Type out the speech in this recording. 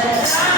Yeah.